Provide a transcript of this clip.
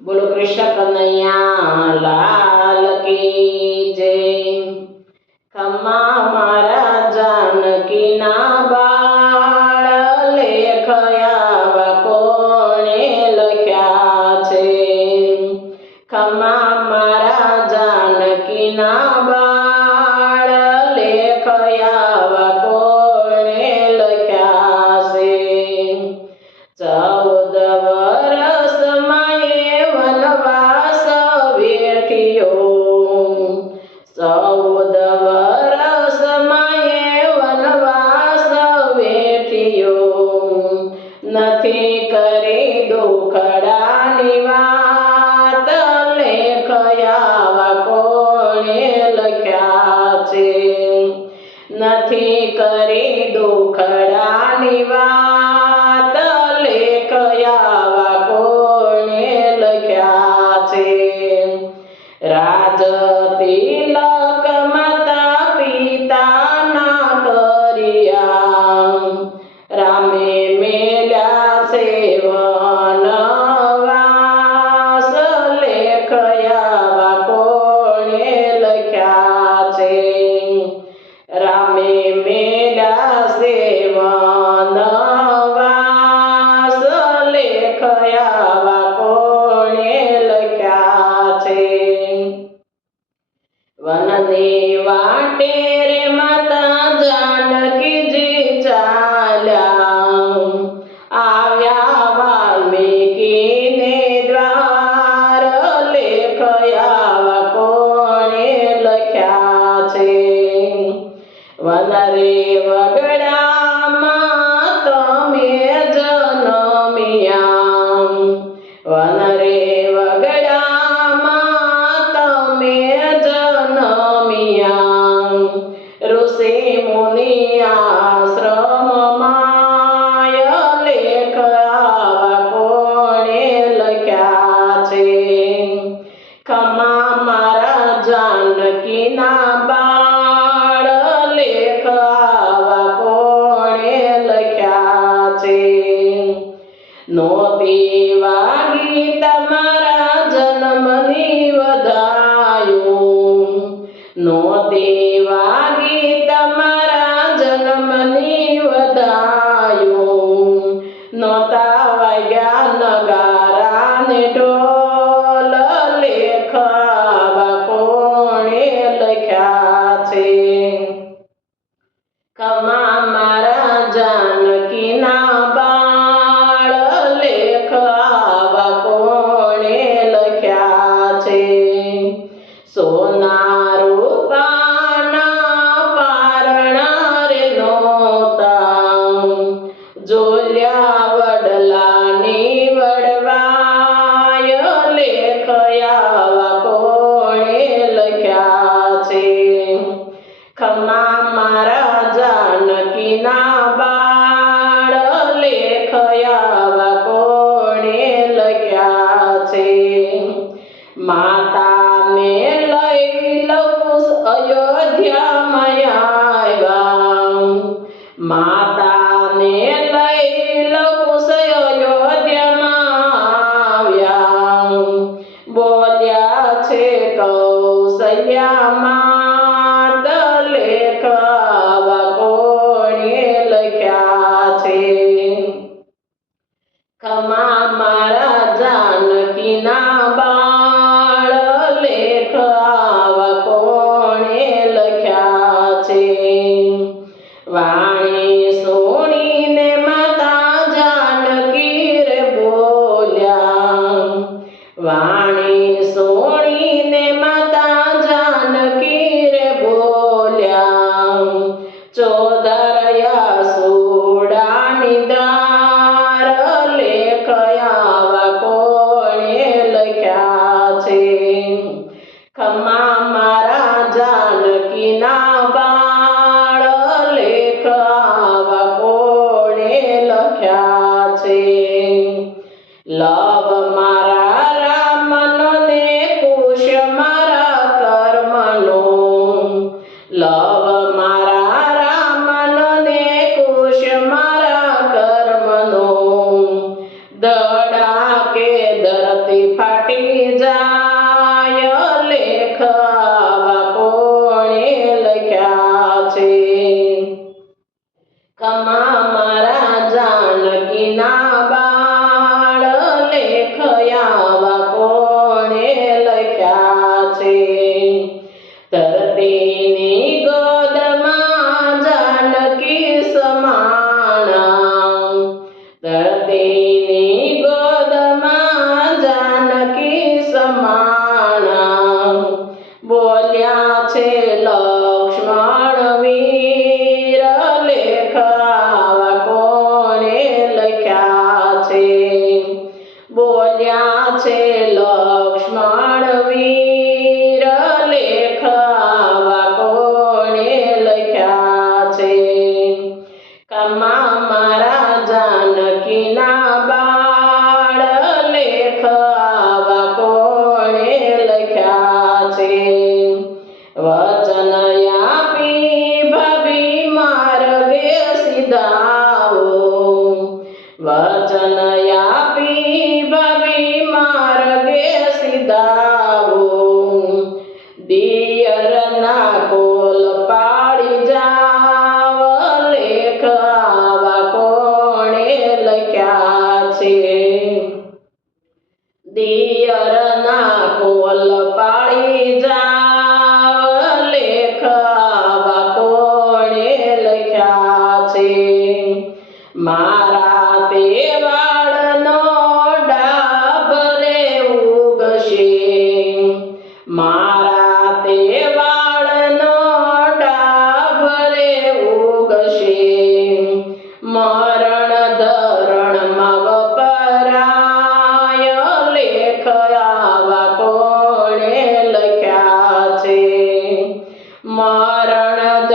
બોલો કૃષ્ણ કનૈયા લાલ કી જય। ખમ્મા મારા જાનકી ના બાળ લેખ આવા કોણે લખ્યા છે। ખમ્મા મારા જાનકી ના બાળ લેખ આવા કોણે લખ્યા છે। 14 વર્ષમાં એ વનવાસ વેઠ્યો। 14 વર્ષમાં એ વનવાસ વેઠ્યો। નથી કરી દુખડાની વાત લેખ આવા કોણે લખ્યા છે। નથી કરી દુખડાની વાત લેખ આવા કોણે લખ્યા છે। રાજ તિલક માતા પિતાના કર્યા। રામે મેલ્યા છે વનવાસ લેખ આવા કોણે લખ્યા છે। રામે મેલ્યા છે વનવાસ લેખ આવા કોણે લખ્યા છે। વનની વાટે રે માતા જાનકીજી ચાલ્યા। આવ્યા વાલ્મીકીને દ્વાર લેખ આવા કોણે લખ્યા છે। વન રે વગડામાં તમે જન્મ્યા। વન રે વગડામાં તમે જન્મ્યા। ઋષિ મુનિ આશ્રમમાં લેખ આવા કોણે લખ્યા છે। ખમ્મા મારા જાનકીના બાળ લેખ આવા કોણે લખ્યા છે। નોતી વાગી તમારા જન્મની વધાયું। નોતી વાગી તમારા જન્મની વધાયું। નોતા વાગ્યા નગારા ને ઢોલ લેખ આવા કોણે લખ્યા છે। ખમ્મા મારા જાનકીના બાળ લેખ આવા કોણે લખ્યા છે। સોના રૂપાના પારણા રે નોતા। જોલ્યા વડલાની વડવાય લેખ આવા કોણે લખ્યા છે। ખમ્મા મારા જાનકીના બાળ લેખ આવા કોણે લખ્યા છે। માતાને લઈ લકુશ અયોધ્યામાં આવ્યા। માતાને લઈ લકુશ અયોધ્યામાં આવ્યા। બોલ્યા છે કૌશલ્યામાં લેખ આવા કોણે લખ્યા છે। ખમ્મા મારા જાનકીના બાળ લેખ આવા કોણે લખ્યા છે। વાણી સુણીને માતા જાનકી રે બોલ્યા। વાણી સુણીને માતા જાનકી રે બોલ્યા। 14 સુડાની ધાર લેખ આવા કોણે લખ્યા છે। ખમ્મા મારા જાનકીના બાળ લેખ આવા કોણે લખ્યા છે। લવ મારા રામનો દિયરના કોલ પાળી જાવ લેખ આવા કોણે લખ્યા છે મારા તે વાળનો ડાભ રે ઉગશે મારા તે વાળનો ડાભ રે ઉગશે મરણ ધરણમાં વપરાય લેખ આવા કોણે લખ્યા છે મરણ